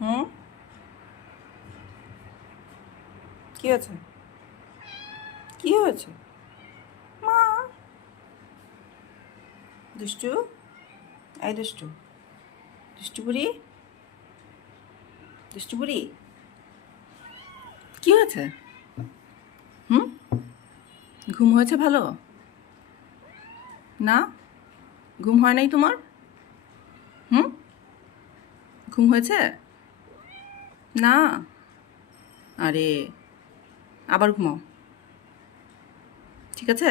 হুম, কি হয়েছে? কি হয়েছে? মা, দুষ্টু, এই দুষ্টু, দুষ্টু বুড়ি, দুষ্টু বুড়ি, কি হয়েছে? হুম, ঘুম হয়েছে ভালো? না, ঘুম হয় নাই তোমার? হুম, ঘুম হয়েছে? না, আরে, আবার ঘুমাও, ঠিক আছে?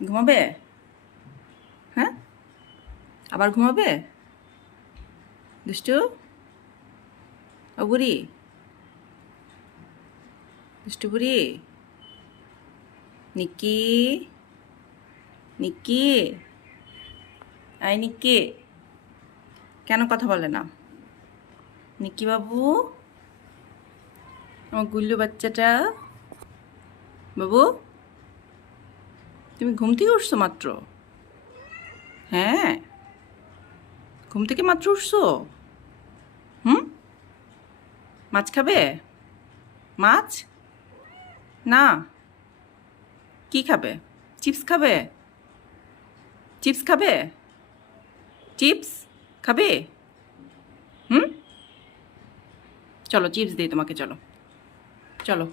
ঘুমাবে? হ্যাঁ, আবার ঘুমাবে? দুষ্টু, ও বুড়ি, দুষ্টু বুড়ি, নিক্কি, নিক্কি, আই নিক্কি, কেন কথা বলে না? নিক্কি বাবু, আমার গুল্লু বাচ্চাটা, বাবু, তুমি ঘুম থেকে উঠছো মাত্র? হ্যাঁ, ঘুম থেকে মাত্র উঠছো? হুম, মাছ খাবে? মাছ? না, কি খাবে? চিপস খাবে? চিপস খাবে? চিপস খাবে? হুম, চলো চিপস দিই তোমাকে, চলো, চলো।